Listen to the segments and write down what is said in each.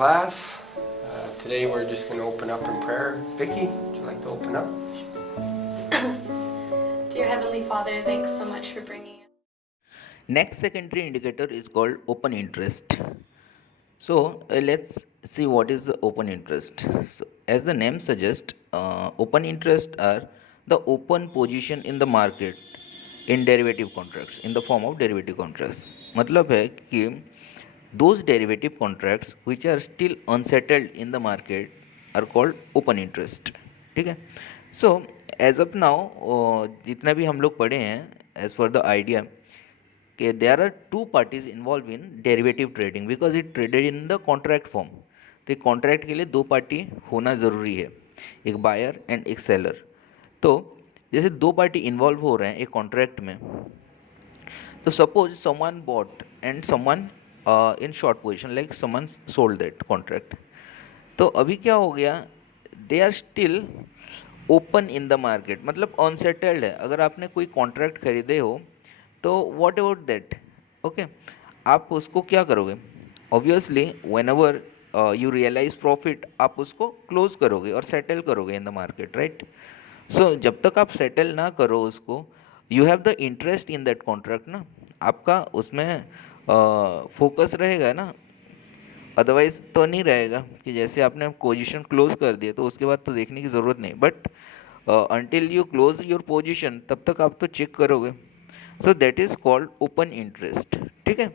class. Today we're just going to open up in prayer. Vicky, would you like to open up? Dear Heavenly Father, thanks so much for bringing us. Next secondary indicator is called open interest. So let's see what is the open interest. So as the name suggests, open interest are the open position in the market in derivative contracts in the form of derivative contracts. मतलब है कि those derivative contracts which are still unsettled in the market are called open interest. ठीक है. So as of now जितना भी हम लोग पढ़े हैं as per the idea कि there are two parties involved in derivative trading because it traded in the contract form. तो कॉन्ट्रैक्ट के लिए दो पार्टी होना ज़रूरी है, एक बायर एंड एक सेलर. तो जैसे दो पार्टी इन्वॉल्व हो रहे हैं एक कॉन्ट्रैक्ट में, तो suppose someone bought and someone in short position like someone sold that contract. तो अभी क्या हो गया, they are still open in the market, मतलब अनसेटल्ड है. अगर आपने कोई कॉन्ट्रैक्ट खरीदे हो तो वॉट अबाउट दैट, ओके, आप उसको क्या करोगे. Obviously whenever you realise profit आप उसको क्लोज करोगे और सेटल करोगे in the market, right. So जब तक आप सेटल ना करो उसको, you have the interest in that contract ना, आपका उसमें फोकस रहेगा ना. अदरवाइज तो नहीं रहेगा कि जैसे आपने पोजीशन क्लोज कर दिया तो उसके बाद तो देखने की ज़रूरत नहीं, but until you close your position तब तक आप तो चेक करोगे. So that is called open interest. ठीक है.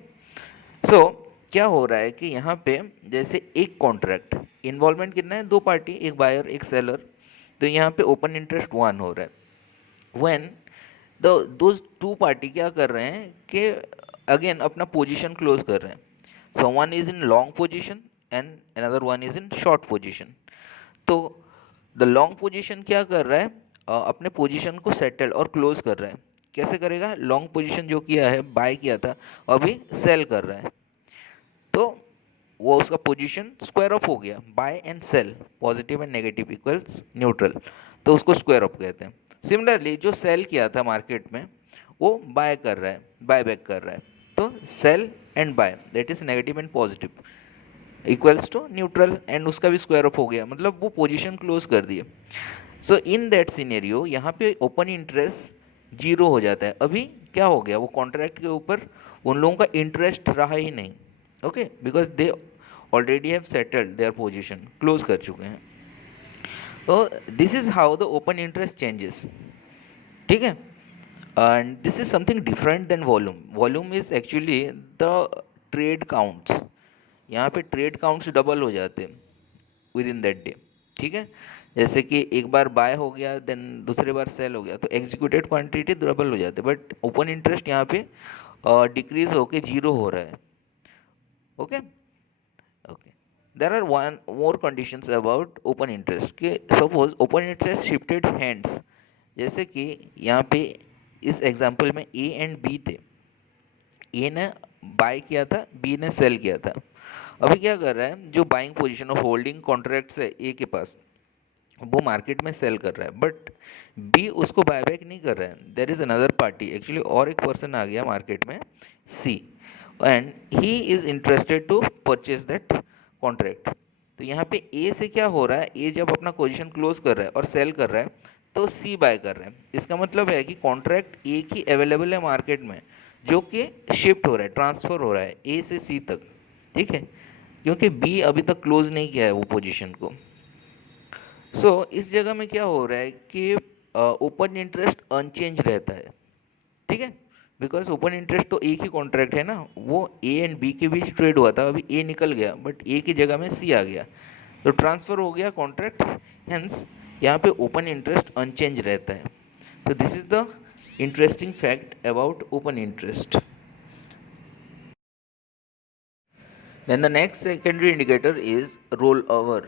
सो क्या हो रहा है कि यहाँ पे जैसे एक कॉन्ट्रैक्ट इन्वॉल्वमेंट कितना है, दो पार्टी, एक बायर एक सेलर. तो यहाँ पे ओपन इंटरेस्ट 1 हो रहा है व्हेन दोज टू पार्टी क्या कर रहे हैं कि अगेन अपना पोजीशन क्लोज कर रहे हैं. So one is in long position and another one is in short position. तो द लॉन्ग पोजीशन क्या कर रहा है, अपने पोजीशन को सेटल और क्लोज कर रहा है. कैसे करेगा, लॉन्ग पोजीशन जो किया है बाय किया था अभी सेल कर रहा है, तो वो उसका पोजीशन स्क्वायर ऑफ हो गया. Buy and sell, positive and negative equals neutral, तो उसको स्क्वायर ऑफ कहते हैं. सिमिलरली जो सेल किया था मार्केट में वो बाय कर रहा है, बाय बैक कर रहा है, तो sell and buy that is negative and positive equals to neutral, and उसका भी स्क्वायर ऑफ हो गया, मतलब वो पोजीशन क्लोज कर दिए. सो इन दैट सिनेरियो यहाँ पे ओपन इंटरेस्ट 0 हो जाता है. अभी क्या हो गया, वो कॉन्ट्रैक्ट के ऊपर उन लोगों का इंटरेस्ट रहा ही नहीं, okay, because they already have settled their position, close कर चुके हैं. तो this is how the open interest changes. ठीक है. And this is something different than volume. Volume is actually the trade counts. यहाँ पे ट्रेड काउंट्स डबल हो जाते हैं विद इन दैट डे. ठीक है. जैसे कि एक बार बाय हो गया देन दूसरे बार सेल हो गया तो एग्जीक्यूटेड क्वांटिटी डबल हो जाते हैं, बट ओपन इंटरेस्ट यहाँ पे डिक्रीज होके 0 हो रहा है. Okay. Okay. There are one more conditions about open interest के suppose open interest shifted hands. जैसे कि यहाँ पे इस एग्जांपल में ए एंड बी थे, ए ने बाय किया था, बी ने सेल किया था. अभी क्या कर रहा है, जो बाइंग पोजीशन और होल्डिंग कॉन्ट्रैक्ट्स है ए के पास, वो मार्केट में सेल कर रहा है, बट बी उसको बायबैक नहीं कर रहा है. There is another party actually, और एक पर्सन आ गया मार्केट में C, and he is interested to purchase that contract. तो यहाँ पे ए से क्या हो रहा है, ए जब अपना पोजीशन क्लोज कर रहा है और सेल कर रहा है तो सी बाय कर रहा है. इसका मतलब है कि कॉन्ट्रैक्ट एक ही अवेलेबल है मार्केट में जो कि शिफ्ट हो रहा है, ट्रांसफर हो रहा है ए से सी तक. ठीक है. क्योंकि बी अभी तक क्लोज नहीं किया है वो पोजीशन को. सो इस जगह में क्या हो रहा है कि ओपन इंटरेस्ट अनचेंज रहता है. ठीक है. बिकॉज ओपन इंटरेस्ट तो एक ही कॉन्ट्रैक्ट है ना, वो ए एंड बी के बीच ट्रेड हुआ था, अभी ए निकल गया बट ए की जगह में सी आ गया, तो ट्रांसफर हो गया कॉन्ट्रैक्ट, हेंस यहाँ पे ओपन इंटरेस्ट अनचेंज रहता है. तो this is the interesting fact about open interest. Then the next secondary indicator is rollover.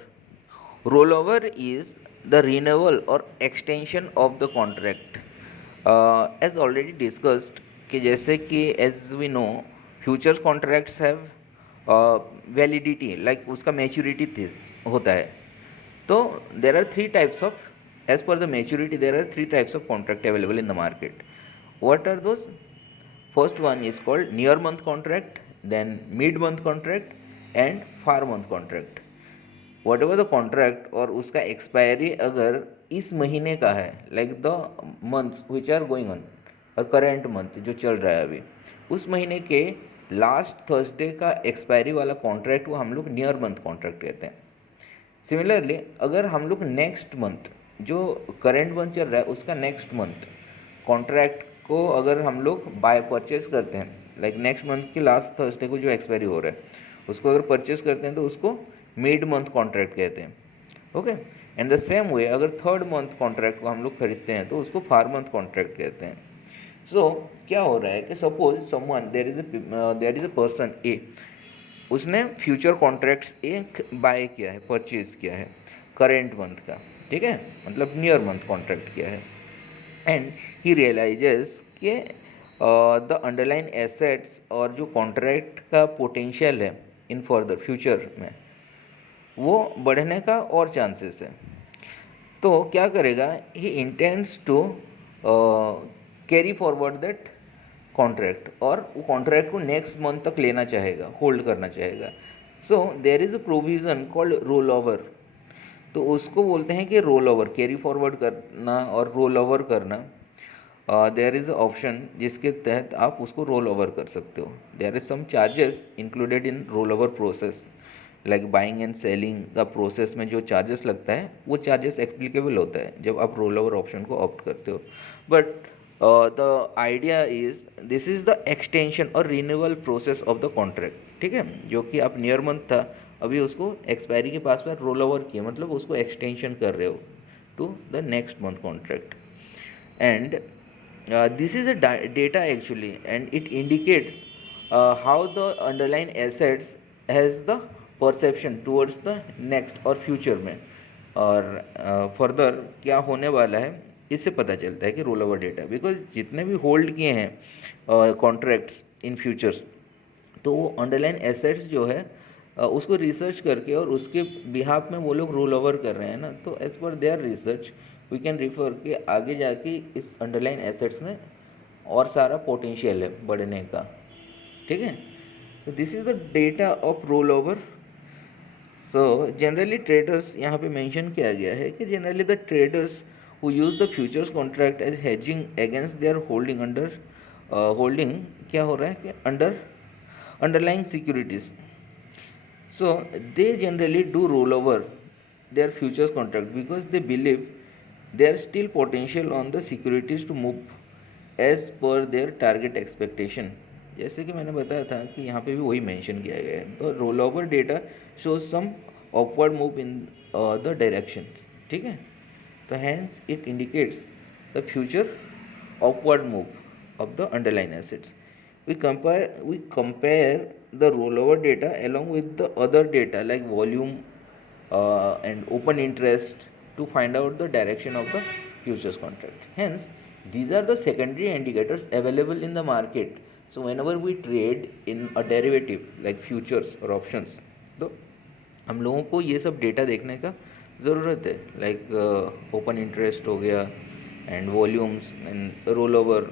Rollover is the renewal or extension of the contract. As already discussed कि जैसे कि as we know futures contracts have validity, like उसका maturity होता है. तो there are 3 types of, as per the maturity there are 3 types of contract available in the market. What are those? First one is called near month contract, then mid month contract and 4 month contract. Whatever the contract और उसका expiry अगर इस महीने का है, like the months which are going on, और current month जो चल रहा है अभी, उस महीने के लास्ट थर्सडे का एक्सपायरी वाला कॉन्ट्रैक्ट को हम लोग नियर मंथ कॉन्ट्रैक्ट कहते हैं। सिमिलरली अगर हम लोग नेक्स्ट मंथ जो करेंट मंथ चल रहा है उसका नेक्स्ट मंथ कॉन्ट्रैक्ट को अगर हम लोग बाय परचेस करते हैं, लाइक नेक्स्ट मंथ के लास्ट थर्सडे को जो एक्सपायरी हो रहा है उसको अगर परचेस करते हैं तो उसको मिड मंथ कॉन्ट्रैक्ट कहते हैं। Okay, and the same way अगर थर्ड मंथ कॉन्ट्रैक्ट को हम लोग खरीदते हैं तो उसको 4 मंथ कॉन्ट्रैक्ट कहते हैं। सो क्या हो रहा है कि suppose someone there is a person A, उसने फ्यूचर कॉन्ट्रैक्ट्स एक बाय किया है, परचेज किया है करेंट मंथ का, ठीक है, मतलब नियर मंथ कॉन्ट्रैक्ट किया है, एंड ही रियलाइजेस कि द अंडरलाइन एसेट्स और जो कॉन्ट्रैक्ट का पोटेंशियल है इन फर्दर फ्यूचर में वो बढ़ने का और चांसेस है। तो क्या करेगा, he intends to carry forward that contract, और वो कॉन्ट्रैक्ट को नेक्स्ट मंथ तक लेना चाहेगा, होल्ड करना चाहेगा। So there is a provision called roll over, तो उसको बोलते हैं कि रोल ओवर, कैरी फॉरवर्ड करना और रोल ओवर करना। देयर इज़ ऑप्शन जिसके तहत आप उसको रोल ओवर कर सकते हो। There is some charges included in roll over process, like buying and selling का प्रोसेस में जो चार्जेस लगता है वो चार्जेस एप्लीकेबल होता है जब आप रोल ओवर ऑप्शन को ऑप्ट करते हो। But the idea is this is the extension और renewal process of the contract, ठीक है, जो कि आप नियर मंथ था अभी उसको एक्सपायरी के पास पर रोल ओवर किया, मतलब उसको एक्सटेंशन कर रहे हो to the next month contract. And this is a data actually, and it indicates how the underlying assets has the perception towards the next और future में, और further क्या होने वाला है इससे पता चलता है कि रोल ओवर डेटा, बिकॉज जितने भी होल्ड किए हैं कॉन्ट्रैक्ट्स इन फ्यूचर्स, तो वो अंडरलाइन एसेट्स जो है उसको रिसर्च करके और उसके बिहाफ में वो लोग रोल ओवर कर रहे हैं ना, तो as per their research we can refer कि आगे जाके इस अंडरलाइन एसेट्स में और सारा पोटेंशियल है बढ़ने का, ठीक है। तो this is the data of roll over. So generally traders यहाँ पे मेंशन किया गया है कि generally the traders who use the futures contract as hedging against their holding under holding क्या हो रहा है कि under underlying securities. So they generally do roll over their futures contract because they believe there is still potential on the securities to move as per their target expectation. जैसे कि मैंने बताया था कि यहाँ पे भी वही मेंशन किया गया है। तो roll over data shows some upward move in the directions, ठीक है, तो hence it indicates the future upward move of the underline assets. We compare the rollover data along with the other data like volume and open interest to find out the direction of the futures contract. Hence, these are the secondary indicators available in the market. So whenever we trade in a derivative like futures or options, तो हम लोगों को ये सब data देखने का ज़रूरत है, लाइक ओपन इंटरेस्ट हो गया and volumes and roll over.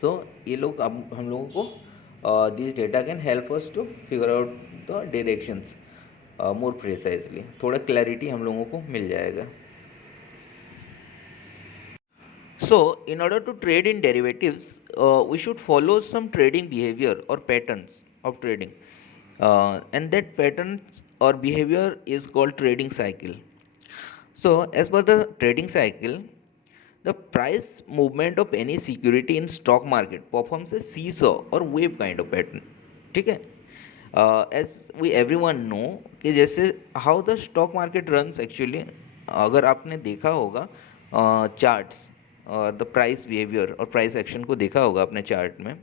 So ये लोग अब हम लोगों को this data can help us to figure out the directions more precisely, थोड़ा क्लैरिटी हम लोगों को मिल जाएगा। So in order to trade in derivatives we should follow some trading behaviour और patterns of trading, and that patterns और behaviour is called trading cycle. So as per the trading cycle, the price movement of any security in stock market performs a seesaw or wave kind of pattern. ठीक है, as we everyone know कि जैसे how the stock market runs actually, अगर आपने देखा होगा charts और the price behaviour और प्राइस एक्शन को देखा होगा अपने चार्ट में,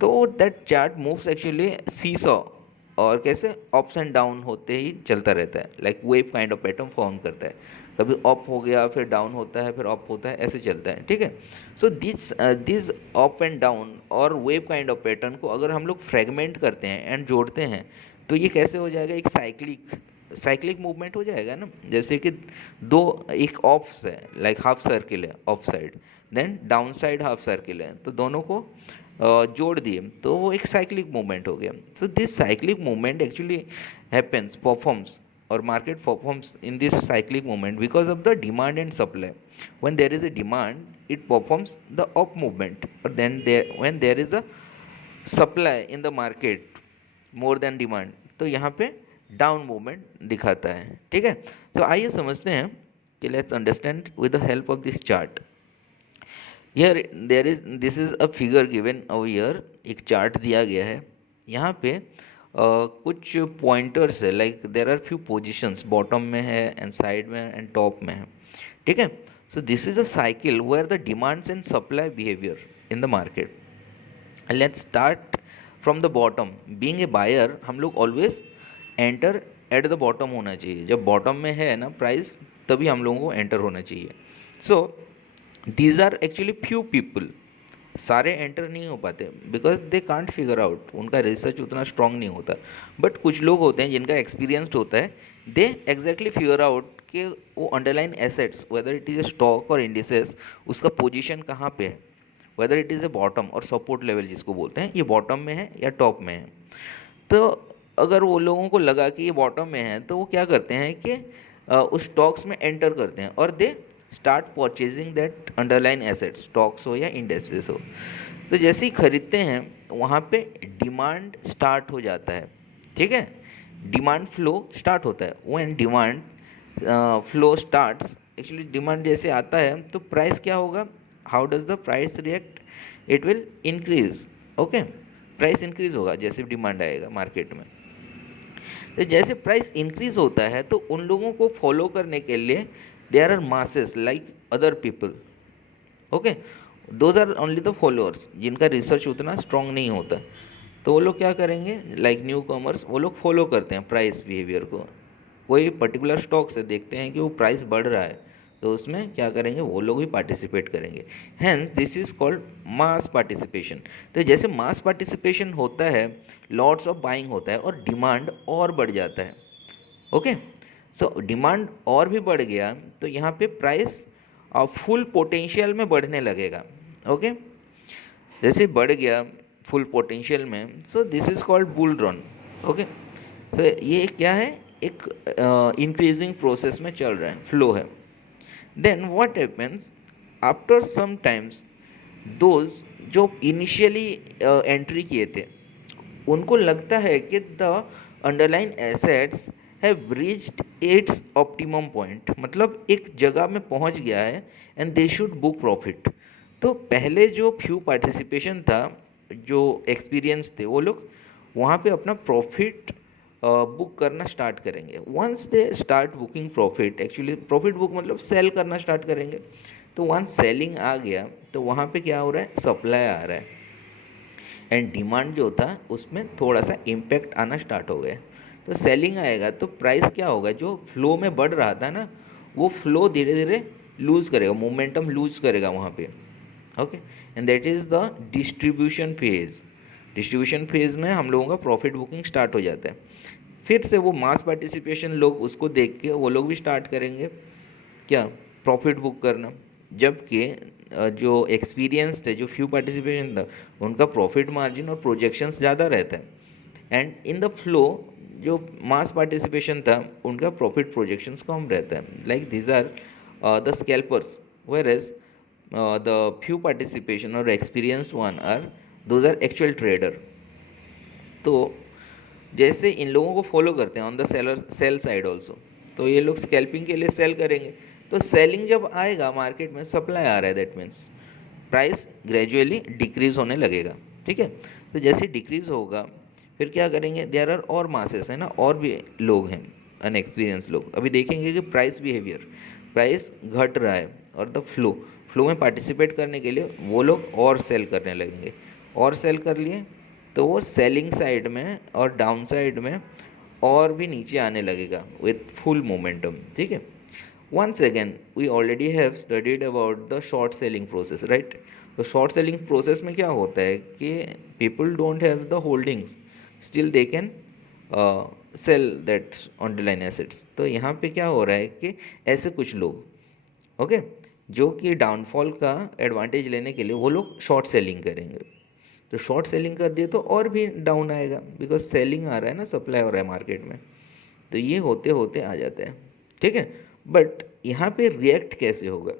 तो that chart moves actually seesaw, और कैसे अप्स एंड डाउन होते ही चलता रहता है, like wave kind of pattern form करता है, कभी अप हो गया फिर डाउन होता है फिर अप होता है, ऐसे चलता है. ठीक है, so this up and down और वेव काइंड ऑफ पैटर्न को अगर हम लोग फ्रेगमेंट करते हैं एंड जोड़ते हैं तो ये कैसे हो जाएगा, एक साइक्लिक मूवमेंट हो जाएगा ना. जैसे कि दो एक ऑफ्स है, लाइक हाफ सर्किल है off side, then down side half circle है, तो दोनों को जोड़ दिए तो वो एक साइक्लिक मूवमेंट हो गया. So this cyclic movement actually happens performs or market performs in this cyclic movement because of the demand and supply. When there is a demand it performs the up movement, but then when there is a supply in the market more than demand तो यहाँ पे down movement दिखाता है. ठीक है, तो आइए समझते हैं कि let's understand with the help of this chart. Here there is this is a figure given over here. एक चार्ट दिया गया है यहाँ पे. कुछ पॉइंटर्स है, like there are few positions, bottom में है एंड साइड में एंड टॉप में है. ठीक है, so this is a cycle where the demands and supply behaviour in the market. Let's start from the bottom. Being a buyer हम लोग always enter at the bottom होना चाहिए. जब बॉटम में है ना प्राइस तभी हम लोगों को एंटर होना चाहिए. So these are actually few people. सारे एंटर नहीं हो पाते because they can't figure out, उनका रिसर्च उतना स्ट्रांग नहीं होता. बट कुछ लोग होते हैं जिनका एक्सपीरियंस्ड होता है, दे एग्जैक्टली फिगर आउट कि वो underline assets whether it is a stock और इंडिसेस उसका पोजीशन कहाँ पे है, whether it is a bottom और सपोर्ट लेवल जिसको बोलते हैं, ये बॉटम में है या टॉप में है. तो अगर वो लोगों को लगा कि ये बॉटम में है तो वो क्या करते हैं कि उस स्टॉक्स में एंटर करते हैं और they start purchasing that underline assets, stocks हो या इंडेक्सेस हो. तो जैसे ही खरीदते हैं वहाँ पे डिमांड स्टार्ट हो जाता है. ठीक है, डिमांड फ्लो स्टार्ट होता है. When demand flow starts, actually demand जैसे आता है तो प्राइस क्या होगा, how does the price react, it will increase. Okay, price increase होगा जैसे डिमांड आएगा मार्केट में. तो जैसे प्राइस इंक्रीज होता है तो उन लोगों को फॉलो करने के लिए there are masses like other people. Okay, those are only the followers जिनका रिसर्च उतना स्ट्रांग नहीं होता. तो वो लोग क्या करेंगे, लाइक न्यू कॉमर्स, वो लोग फॉलो करते हैं प्राइस बिहेवियर को. कोई पर्टिकुलर स्टॉक से देखते हैं कि वो प्राइस बढ़ रहा है तो उसमें क्या करेंगे, वो लोग भी पार्टिसिपेट करेंगे. Hence this is called mass participation. तो जैसे मास पार्टिसिपेशन होता है, लॉट्स ऑफ बाइंग होता है और डिमांड और बढ़ जाता है. ओके, सो डिमांड और भी बढ़ गया तो यहाँ पे प्राइस फुल पोटेंशियल में बढ़ने लगेगा. ओके, जैसे बढ़ गया फुल पोटेंशियल में, सो this is called bull run. Okay, तो ये क्या है, एक इंक्रीजिंग प्रोसेस में चल रहा है, फ्लो है. Then what happens after some times, those जो इनिशियली एंट्री किए थे उनको लगता है कि the underline assets have reached its optimum point, मतलब एक जगह में पहुंच गया है and they should book profit. तो पहले जो फ्यू पार्टिसिपेशन था, जो एक्सपीरियंस थे, वो लोग वहाँ पे अपना प्रॉफिट बुक करना स्टार्ट करेंगे. Once they start booking profit, actually profit book मतलब सेल करना स्टार्ट करेंगे. तो वंस सेलिंग आ गया तो वहाँ पे क्या हो रहा है, सप्लाई आ रहा है एंड डिमांड जो था उसमें थोड़ा सा इम्पैक्ट आना स्टार्ट हो गया. तो सेलिंग आएगा तो प्राइस क्या होगा, जो फ्लो में बढ़ रहा था ना वो फ्लो धीरे धीरे लूज़ करेगा, मोमेंटम लूज़ करेगा वहाँ पे. Okay, and that is the distribution phase. Distribution phase में हम लोगों का प्रॉफिट बुकिंग स्टार्ट हो जाता है. फिर से वो मास पार्टिसिपेशन लोग उसको देख के वो लोग भी स्टार्ट करेंगे क्या, प्रॉफिट बुक करना. जबकि जो एक्सपीरियंस थे, जो फ्यू पार्टिसिपेशन था, उनका प्रॉफिट मार्जिन और प्रोजेक्शंस ज़्यादा रहता है. एंड इन द फ्लो जो मास पार्टिसिपेशन था उनका प्रॉफिट प्रोजेक्शंस कम रहता है. Like these are the scalpers, where as the few participation और experienced one are those are actual trader. तो जैसे इन लोगों को फॉलो करते हैं on the sale side also, तो ये लोग स्कैल्पिंग के लिए सेल करेंगे. तो सेलिंग जब आएगा मार्केट में, सप्लाई आ रहा है, that means price gradually decrease होने लगेगा. ठीक है, तो जैसे डिक्रीज होगा फिर क्या करेंगे, देयर आर और मासेस है ना, और भी लोग हैं अनएक्सपीरियंस लोग. अभी देखेंगे कि प्राइस बिहेवियर, प्राइस घट रहा है और द फ्लो में पार्टिसिपेट करने के लिए वो लोग और सेल करने लगेंगे. और सेल कर लिए तो वो सेलिंग साइड में और डाउन साइड में और भी नीचे आने लगेगा विथ फुल मोमेंटम. ठीक है, once again we already have studied about the short selling process, right? तो शॉर्ट सेलिंग प्रोसेस में क्या होता है कि people don't have the holdings, still they can sell that underline assets. तो यहाँ पे क्या हो रहा है कि ऐसे कुछ लोग, ओके, जो कि डाउनफॉल का एडवांटेज लेने के लिए वो लोग शॉर्ट सेलिंग करेंगे. तो शॉर्ट सेलिंग कर दिए तो और भी डाउन आएगा, बिकॉज सेलिंग आ रहा है ना, सप्लाई हो रहा है मार्केट में, तो ये होते होते आ जाता है, ठीक है। बट यहाँ पे रिएक्ट कैसे होगा,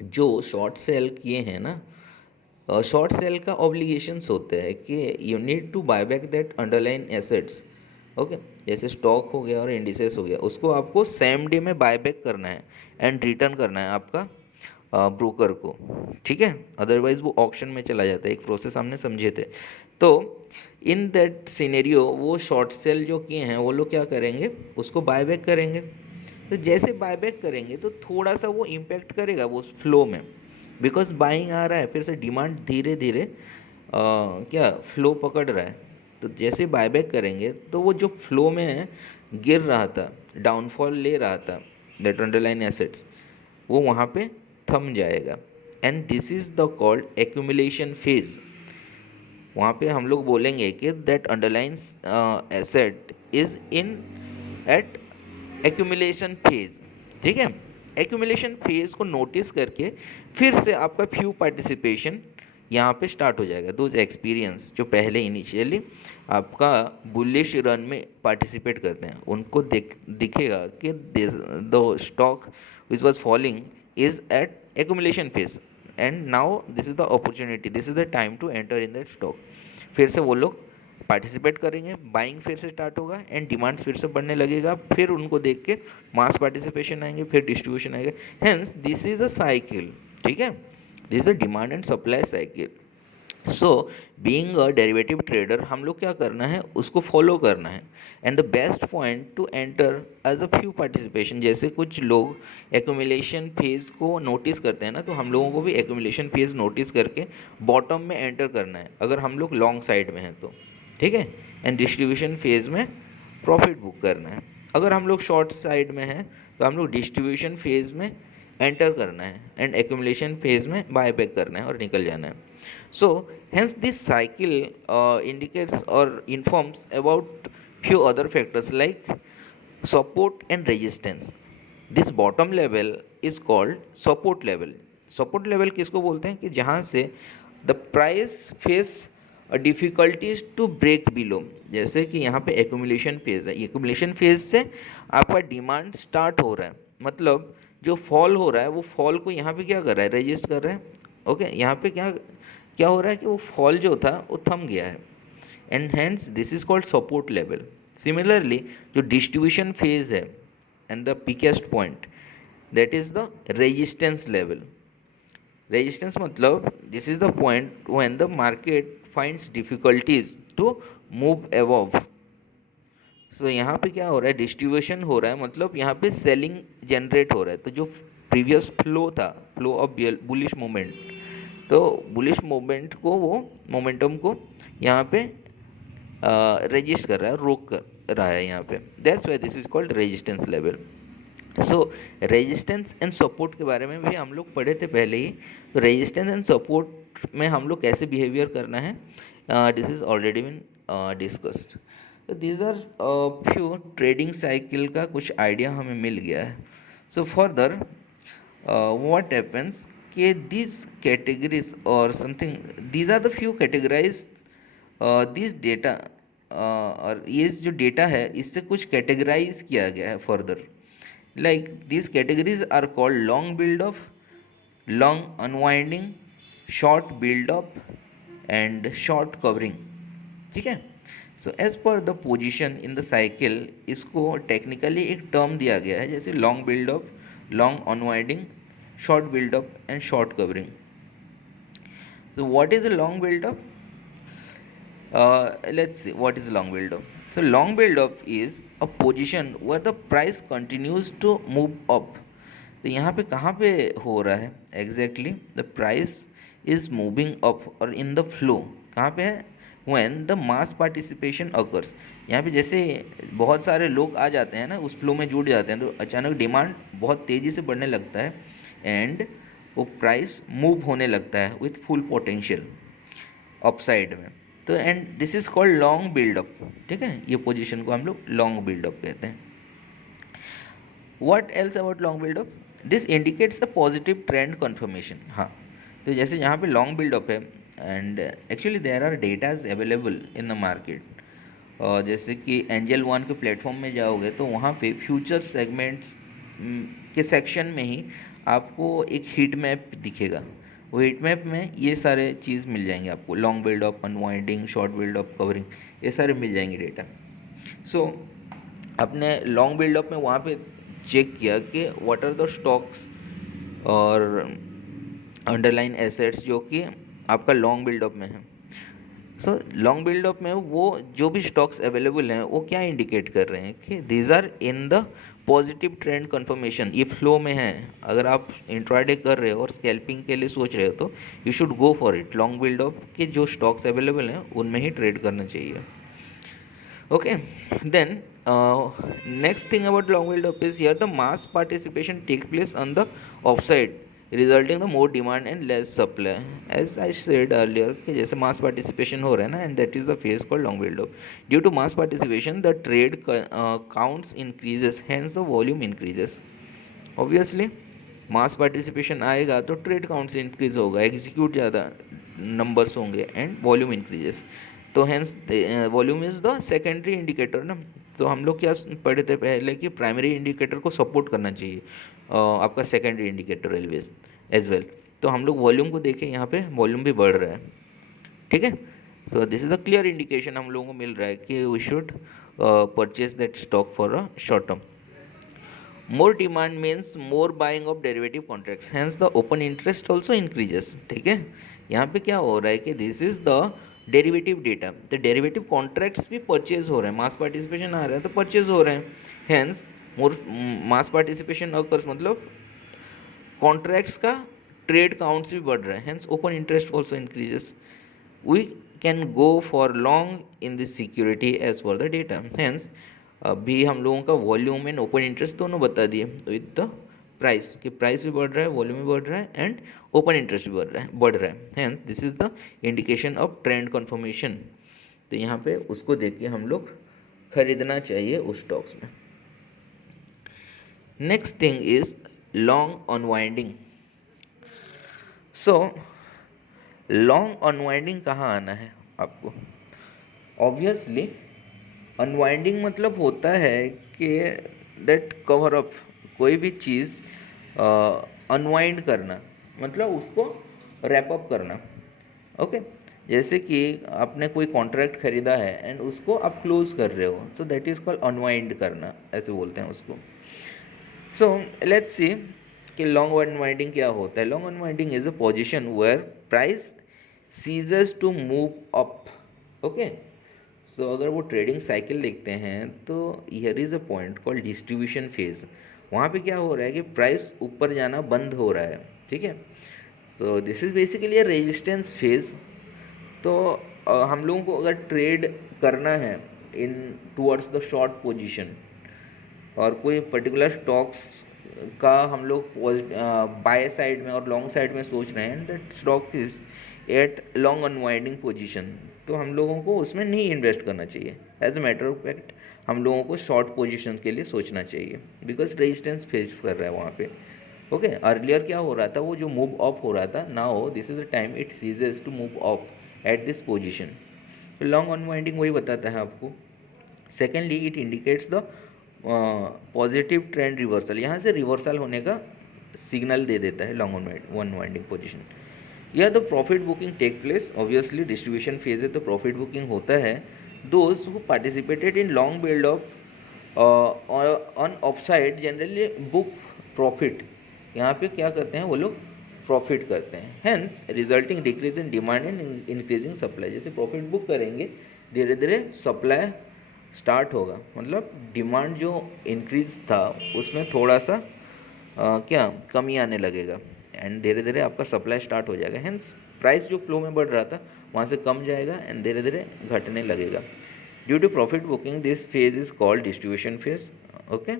जो शॉर्ट सेल किए हैं ना, शॉर्ट सेल का ऑब्लिगेशंस होता है कि you need to buy back that underline assets, okay. जैसे स्टॉक हो गया और इंडिसेस हो गया, उसको आपको सेम डे में बाय बैक करना है एंड रिटर्न करना है आपका ब्रोकर को, ठीक है। अदरवाइज वो ऑक्शन में चला जाता है, एक प्रोसेस हमने समझे थे। तो इन दैट सिनेरियो वो शॉर्ट सेल जो किए हैं वो लोग क्या करेंगे, उसको बाय बैक करेंगे। तो जैसे बाय बैक करेंगे तो थोड़ा सा वो इम्पेक्ट करेगा वो फ्लो में, बिकॉज बाइंग आ रहा है, फिर से डिमांड धीरे धीरे क्या फ्लो पकड़ रहा है। तो जैसे बायबैक करेंगे तो वो जो फ्लो में गिर रहा था, डाउनफॉल ले रहा था दैट अंडरलाइन एसेट्स, वो वहाँ पे थम जाएगा। And this is the called accumulation phase. वहाँ पे हम लोग बोलेंगे कि that underline asset is in at accumulation phase, ठीक है। एक्यूमुलेशन फेज को नोटिस करके फिर से आपका फ्यू पार्टिसिपेशन यहाँ पे स्टार्ट हो जाएगा। दोज एक्सपीरियंस जो पहले इनिशियली आपका बुलिश रन में पार्टिसिपेट करते हैं, उनको दिखेगा कि the stock which was falling is at accumulation phase and now this is the opportunity, this is the time to enter in that stock. फिर से वो लोग पार्टिसिपेट करेंगे, बाइंग फिर से स्टार्ट होगा एंड डिमांड फिर से बढ़ने लगेगा, फिर उनको देख के मास पार्टिसिपेशन आएंगे, फिर डिस्ट्रीब्यूशन आएगा। Hence this is a cycle, ठीक है। This is the demand and supply cycle. So being a derivative trader हम लोग क्या करना है, उसको फॉलो करना है। And the best point to enter as a few participation, जैसे कुछ लोग एक्यूमुलेशन फेज को नोटिस करते हैं ना, तो हम लोगों को भी एक्यूमुलेशन फेज नोटिस करके बॉटम में एंटर करना है, अगर हम लोग लॉन्ग साइड में हैं तो, ठीक है। एंड डिस्ट्रीब्यूशन फेज में प्रॉफिट बुक करना है। अगर हम लोग शॉर्ट साइड में हैं तो हम लोग डिस्ट्रीब्यूशन फेज में एंटर करना है एंड एक्यूमुलेशन फेज में बाय बैक करना है और निकल जाना है। So hence this cycle indicates और informs about few other factors like support and resistance. This bottom level is called support level. Support level किसको बोलते हैं कि जहाँ से the price face difficulties to break below. जैसे कि यहाँ पे एक्यूमुलेशन फेज है, एक्यूमुलेशन फेज से आपका डिमांड स्टार्ट हो रहा है, मतलब जो फॉल हो रहा है वो फॉल को यहाँ पे क्या कर रहा है, रजिस्ट कर रहा है, ओके। यहाँ पे क्या क्या हो रहा है कि वो फॉल जो था वो थम गया है and hence this is called support level. Similarly जो डिस्ट्रीब्यूशन फेज है and the peakest point that is the resistance level. Resistance मतलब this is the point when the market finds difficulties to move above. So यहाँ पे क्या हो रहा है, distribution हो रहा है, मतलब यहाँ पे सेलिंग जनरेट हो रहा है। तो जो प्रीवियस फ्लो था, फ्लो ऑफ बुलिश मूवमेंट, तो बुलिश मूवमेंट को वो मोमेंटम को यहाँ पे रजिस्ट कर रहा है, रोक कर रहा है यहाँ पे। That's why this is called resistance level. So resistance and support के बारे में भी हम लोग पढ़े थे पहले ही। तो रेजिस्टेंस एंड सपोर्ट में हम लोग कैसे बिहेवियर करना है, this is already been discussed. तो these are few trading cycle का कुछ आइडिया हमें मिल गया है। सो फर्दर व्हाट हैपेंस कि दिस कैटेगरीज और something, these are the few categorize this data, और ये जो डेटा है इससे कुछ कैटेगराइज किया गया है further. Like these categories are called long build up, long unwinding, short build up and short covering, ठीक है। So as per the position in the cycle, इसको टेक्निकली एक टर्म दिया गया है, जैसे long build up, long unwinding, short build up and short covering. So what is a long build up? Let's see what is long build up. So long build up is a position where the price continues to move up. तो यहाँ पे कहाँ पे हो रहा है exactly, the price is moving up और in the flow कहाँ पे है, when the mass participation occurs. यहाँ पे जैसे बहुत सारे लोग आ जाते हैं ना, उस फ्लो में जुड़ जाते हैं, तो अचानक डिमांड बहुत तेज़ी से बढ़ने लगता है एंड वो प्राइस मूव होने लगता है विथ फुल पोटेंशियल अपसाइड में। तो and this is called long buildup, ठीक है। ये पोजीशन को हम लोग लॉन्ग बिल्डअप कहते हैं। What else about long buildup? This indicates the positive trend confirmation. हाँ, तो जैसे यहाँ पे लॉन्ग बिल्डअप है, and actually there are datas available in the market. जैसे कि एंजल वन के प्लेटफॉर्म में जाओगे तो वहाँ पे फ्यूचर सेगमेंट्स के सेक्शन में ही आपको एक हीट मैप दिखेगा। वो हीट मैप में ये सारे चीज़ मिल जाएंगे आपको, long build up, unwinding, short build up, covering, ये सारे मिल जाएंगे डेटा। सो आपने लॉन्ग बिल्ड अप में वहाँ पे चेक किया कि व्हाट आर द स्टॉक्स और अंडरलाइन एसेट्स जो कि आपका लॉन्ग बिल्डअप में है। सो लॉन्ग बिल्डअप में वो जो भी स्टॉक्स अवेलेबल हैं वो क्या इंडिकेट कर रहे हैं कि these are in the positive trend confirmation, ये फ्लो में है। अगर आप इंट्राडे कर रहे हो और स्कैल्पिंग के लिए सोच रहे हो तो you should go for it. Long buildup के जो स्टॉक्स अवेलेबल हैं उनमें ही ट्रेड करना चाहिए। Okay, then next thing about long build-up is here the mass participation takes place on the offside, resulting the more demand and less supply. As I said earlier कि जैसे mass participation हो रहा है ना, and that is the phase called long build-up. Due to mass participation, the trade counts increases, hence the volume increases. Obviously, mass participation आएगा तो trade counts increase होगा, execute ज़्यादा numbers होंगे and volume increases. तो hence volume is the secondary indicator ना। तो हम लोग क्या पढ़े थे पहले कि प्राइमरी इंडिकेटर को सपोर्ट करना चाहिए आपका secondary indicator always as well. तो हम लोग वॉल्यूम को देखें, यहाँ पे वॉल्यूम भी बढ़ रहा है, ठीक है। So this is the clear indication हम लोगों को मिल रहा है कि we should purchase that stock for a short term. More demand means more buying of derivative contracts, hence the open interest also increases, ठीक है। यहाँ पे क्या हो रहा है कि this is the derivative data, तो डेरिवेटिव कॉन्ट्रैक्ट्स भी परचेज हो रहे हैं, मास पार्टिसिपेशन आ रहा है तो परचेज हो रहे हैं, hence more mass participation occurs, मतलब कॉन्ट्रैक्ट्स का ट्रेड काउंट्स भी बढ़ रहा है, hence open interest also increases. We can go for long in this security as per the data, hence अभी हम लोगों का वॉल्यूम एंड ओपन इंटरेस्ट दोनों बता दिए। तो विद द प्राइस कि प्राइस भी बढ़ रहा है, वॉल्यूम भी बढ़ रहा है एंड ओपन इंटरेस्ट भी बढ़ रहा है, hence this is the indication of trend confirmation. तो यहाँ पे उसको देख के हम लोग खरीदना चाहिए उस स्टॉक्स में। Next thing is long unwinding. So long unwinding कहाँ आना है आपको? ऑब्वियसली अनवाइंडिंग मतलब होता है कि दैट कवर अप, कोई भी चीज़ अनवाइंड करना, मतलब उसको रैप अप करना, ओके। जैसे कि आपने कोई कॉन्ट्रैक्ट खरीदा है एंड उसको आप क्लोज कर रहे हो, so that is called unwind करना, ऐसे बोलते हैं उसको। सो लेट्स सी कि लॉन्ग अनवाइंडिंग क्या होता है। Long unwinding is a position where price ceases to move up, okay. So अगर वो ट्रेडिंग साइकिल देखते हैं तो here is a point called distribution phase. वहाँ पे क्या हो रहा है कि प्राइस ऊपर जाना बंद हो रहा है, ठीक है। So this is basically a resistance phase. तो हम लोगों को अगर ट्रेड करना है इन टूवर्ड्स द शॉर्ट पोजीशन और कोई पर्टिकुलर स्टॉक्स का हम लोग बाय साइड में और लॉन्ग साइड में सोच रहे हैं, that stock is at long unwinding position, तो हम लोगों को उसमें नहीं इन्वेस्ट करना चाहिए। As a matter of fact हम लोगों को शॉर्ट पोजीशन के लिए सोचना चाहिए, बिकॉज रेजिस्टेंस फेस कर रहा है वहाँ पे, ओके। अर्लियर क्या हो रहा था, वो जो मूव अप हो रहा था, now this is the time it ceases to move up at this position. तो लॉन्ग अनवाइंडिंग वही बताता है आपको। Secondly it indicates the positive trend reversal, यहाँ से रिवर्सल होने का सिग्नल दे देता है लॉन्ग अनवाइंडिंग पोजीशन। या the profit booking take place, obviously distribution phase है तो प्रॉफिट बुकिंग होता है। Those who participated in long build up on offside generally book profit, यहाँ पे क्या करते हैं वो लोग प्रॉफिट करते हैं, hence resulting decrease in demand and increasing supply. जैसे प्रॉफिट बुक करेंगे धीरे धीरे सप्लाई स्टार्ट होगा, मतलब डिमांड जो इंक्रीज था उसमें थोड़ा सा क्या कमी आने लगेगा एंड धीरे धीरे आपका सप्लाई स्टार्ट हो जाएगा, हैंस प्राइस जो फ्लो में बढ़ रहा था वहाँ से कम जाएगा एंड धीरे धीरे घटने लगेगा। Due to profit booking this phase is called distribution phase, okay.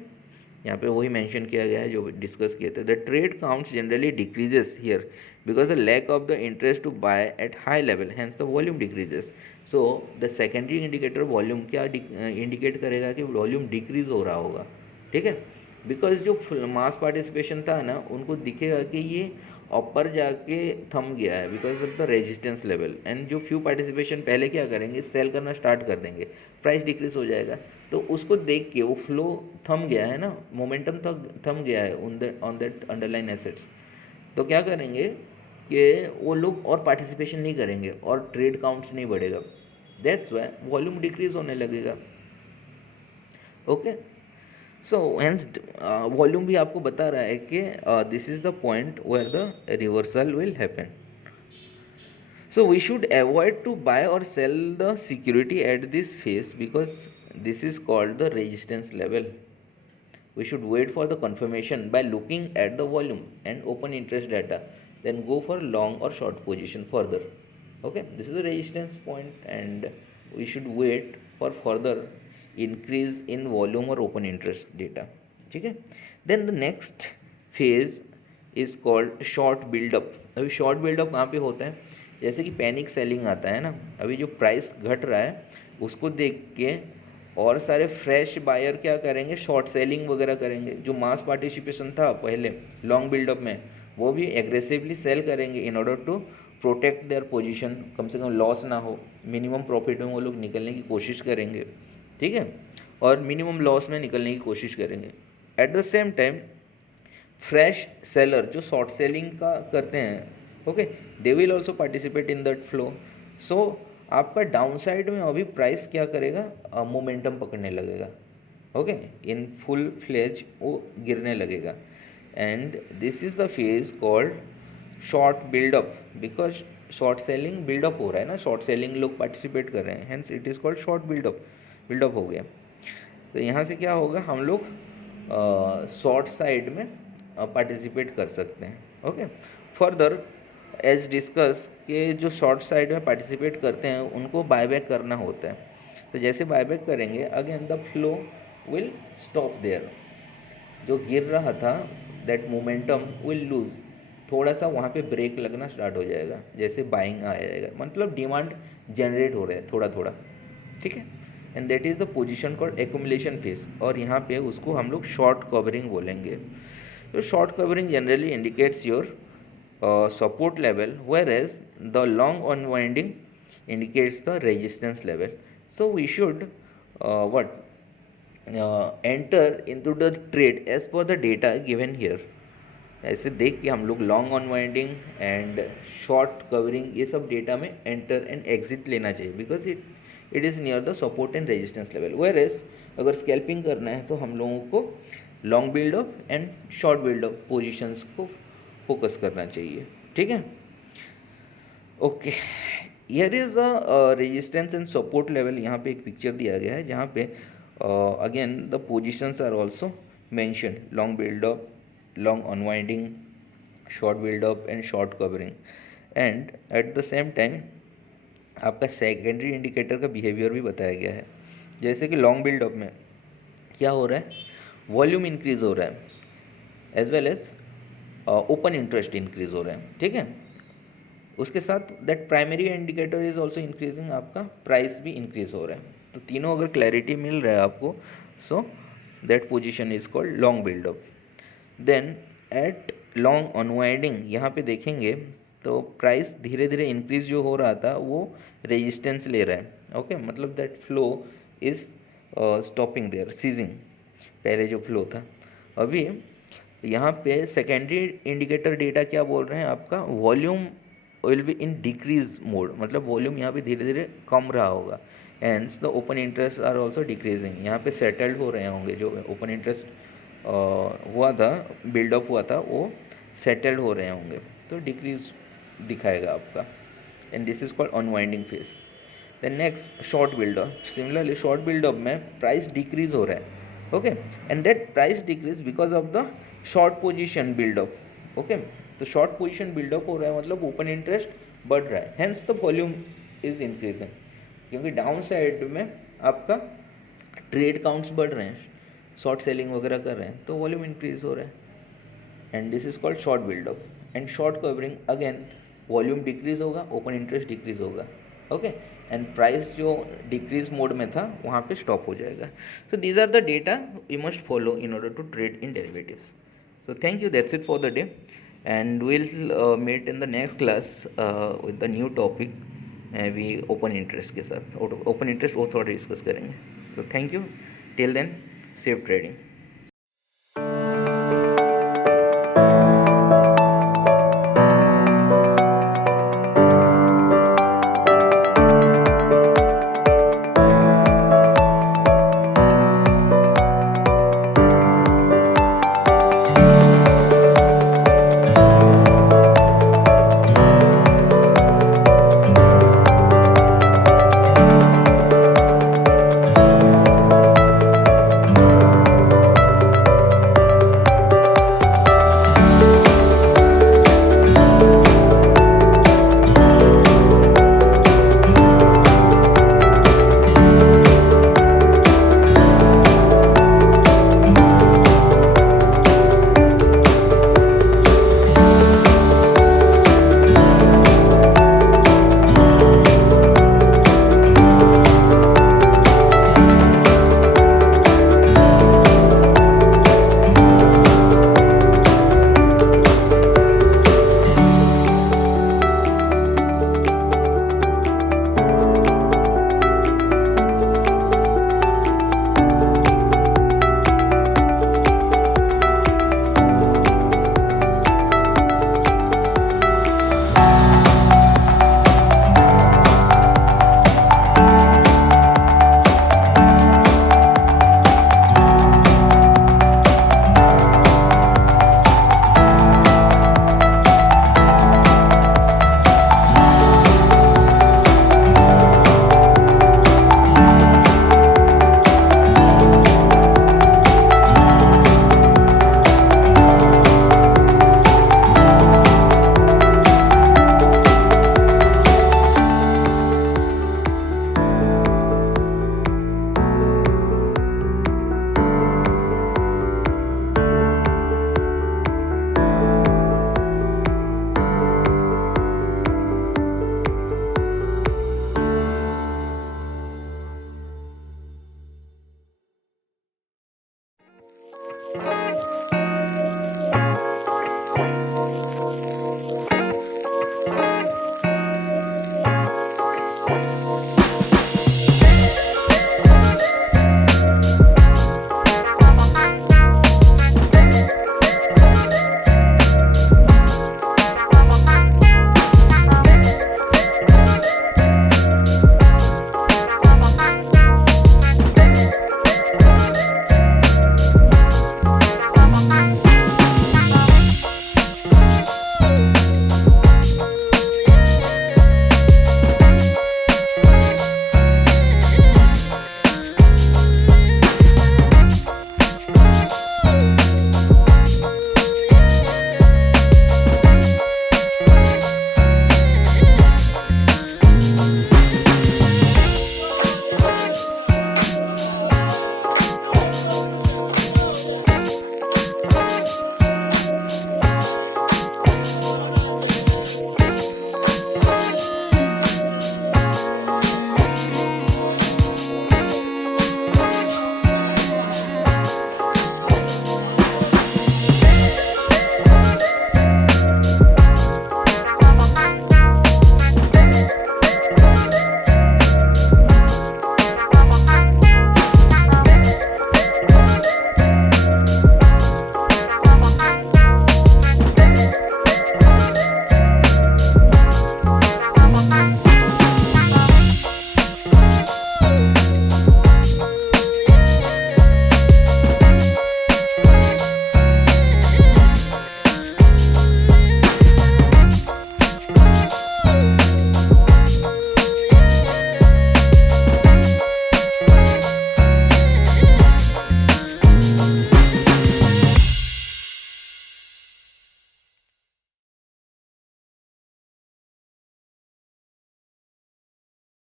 यहाँ पे वही मेंशन किया गया है जो डिस्कस किए थे। The trade counts generally decreases here because the lack of the interest to buy at high level, hence the volume decreases. So the secondary indicator volume क्या इंडिकेट करेगा कि वॉल्यूम डिक्रीज हो रहा होगा, ठीक है। बिकॉज जो मास पार्टिसिपेशन था ना, उनको दिखेगा कि ये ऊपर जाके थम गया है because of the resistance level, and जो फ्यू पार्टिसिपेशन पहले क्या करेंगे, सेल करना स्टार्ट कर देंगे, प्राइस डिक्रीज हो जाएगा। तो उसको देख के वो फ्लो थम गया है ना, मोमेंटम थम गया है ऑन दैट अंडरलाइन एसेट्स, तो क्या करेंगे कि वो लोग और पार्टिसिपेशन नहीं करेंगे और ट्रेड काउंट्स नहीं बढ़ेगा, दैट्स वाई वॉल्यूम डिक्रीज होने लगेगा। ओके, सो हेंस वॉल्यूम भी आपको बता रहा है कि this is the point where the reversal will happen. So we should avoid to buy or sell the security at this phase because this is called the resistance level. We should wait for the confirmation by looking at the volume and open interest data, then go for long or short position further. Okay, this is the resistance point and we should wait for further increase in volume or open interest data. ठीक है, then the next phase is called short build up. अभी short build up कहाँ पे होता है, जैसे कि panic selling आता है ना, अभी जो प्राइस घट रहा है उसको देख के और सारे फ्रेश बायर क्या करेंगे, शॉर्ट सेलिंग वगैरह करेंगे। जो मास पार्टिसिपेशन था पहले लॉन्ग बिल्डअप में, वो भी एग्रेसिवली सेल करेंगे in order to protect their position, कम से कम लॉस ना हो, मिनिमम प्रॉफिट में वो लोग निकलने की कोशिश करेंगे, ठीक है, और मिनिमम लॉस में निकलने की कोशिश करेंगे। At the same time fresh seller जो शॉर्ट सेलिंग का करते हैं, okay, they will also participate in that flow. So आपका डाउन साइड में अभी प्राइस क्या करेगा, मोमेंटम पकड़ने लगेगा, ओके, इन फुल फ्लेज वो गिरने लगेगा, and this is the phase called short buildup, because short selling buildup हो रहा है ना, शॉर्ट सेलिंग लोग पार्टिसिपेट कर रहे हैं, hence it is called short buildup हो गया। तो यहाँ से क्या होगा, हम लोग शॉर्ट साइड में पार्टिसिपेट कर सकते हैं। ओके, फर्दर एज डिस्कस कि जो शॉर्ट साइड में पार्टिसिपेट करते हैं उनको बायबैक करना होता है। तो जैसे बायबैक करेंगे, again the flow will stop there, जो गिर रहा था दैट मोमेंटम विल लूज, थोड़ा सा वहाँ पे ब्रेक लगना स्टार्ट हो जाएगा, जैसे बाइंग आ जाएगा, मतलब डिमांड जनरेट हो रहा है थोड़ा थोड़ा, ठीक है, and that is the position called accumulation phase, और यहाँ पे उसको हम लोग शॉर्ट कवरिंग बोलेंगे। तो short covering generally indicates your support level, whereas the long unwinding indicates the resistance level. So we should enter into the trade as per the data given here. ऐसे देख के हम लोग long unwinding and short covering ये सब data में enter and exit लेना चाहिए, because it is near the support and resistance level. Whereas अगर स्कैल्पिंग करना है तो हम लोगों को long buildup and short buildup positions को फोकस करना चाहिए, ठीक है। Okay, here is a resistance and support level, यहाँ पे एक पिक्चर दिया गया है जहाँ पे again the positions are also mention, long buildup, long unwinding, short buildup and short covering, and at the same time आपका सेकेंडरी इंडिकेटर का बिहेवियर भी बताया गया है। जैसे कि लॉन्ग बिल्डअप में क्या हो रहा है, वॉल्यूम इंक्रीज हो रहा है as well as open interest increase हो रहे हैं, ठीक है। उसके साथ that primary indicator is also increasing, आपका प्राइस भी इंक्रीज हो रहा है। तो तीनों अगर क्लैरिटी मिल रहा है आपको, so that position is called long buildup. Then at long unwinding, यहाँ पे देखेंगे तो प्राइस धीरे धीरे इंक्रीज जो हो रहा था वो रेजिस्टेंस ले रहा है, ओके, मतलब that flow is stopping there, ceasing, पहले जो फ्लो था। अभी यहाँ पे सेकेंडरी इंडिकेटर डेटा क्या बोल रहे हैं, आपका volume will be in decrease mode, मतलब वॉल्यूम यहाँ पे धीरे धीरे कम रहा होगा, hence the open interest are also decreasing, यहाँ पे सेटल्ड हो रहे होंगे, जो ओपन इंटरेस्ट हुआ था, बिल्डअप हुआ था, वो सेटल्ड हो रहे होंगे, तो डिक्रीज दिखाएगा आपका, and this is called unwinding phase. Then next short buildup, similarly short buildup में प्राइस डिक्रीज हो रहा है, okay, and that price decrease because of the short position buildup, okay. तो शॉर्ट पोजीशन बिल्डअप हो रहा है मतलब ओपन इंटरेस्ट बढ़ रहा है, hence the volume is increasing, क्योंकि डाउन साइड में आपका ट्रेड काउंट्स बढ़ रहे हैं, शॉर्ट सेलिंग वगैरह कर रहे हैं, तो वॉल्यूम इंक्रीज हो रहा है, and this is called short buildup. And short covering, again volume decrease होगा, ओपन इंटरेस्ट डिक्रीज होगा, ओके, एंड प्राइस जो डिक्रीज मोड में था वहाँ पे स्टॉप हो जाएगा। So these are the data we must follow in order to trade in derivatives. So thank you, that's it for the day, and will meet in the next class with the new topic भी open interest के साथ। Open interest वो थोड़ा discuss करेंगे। तो thank you, till then safe trading.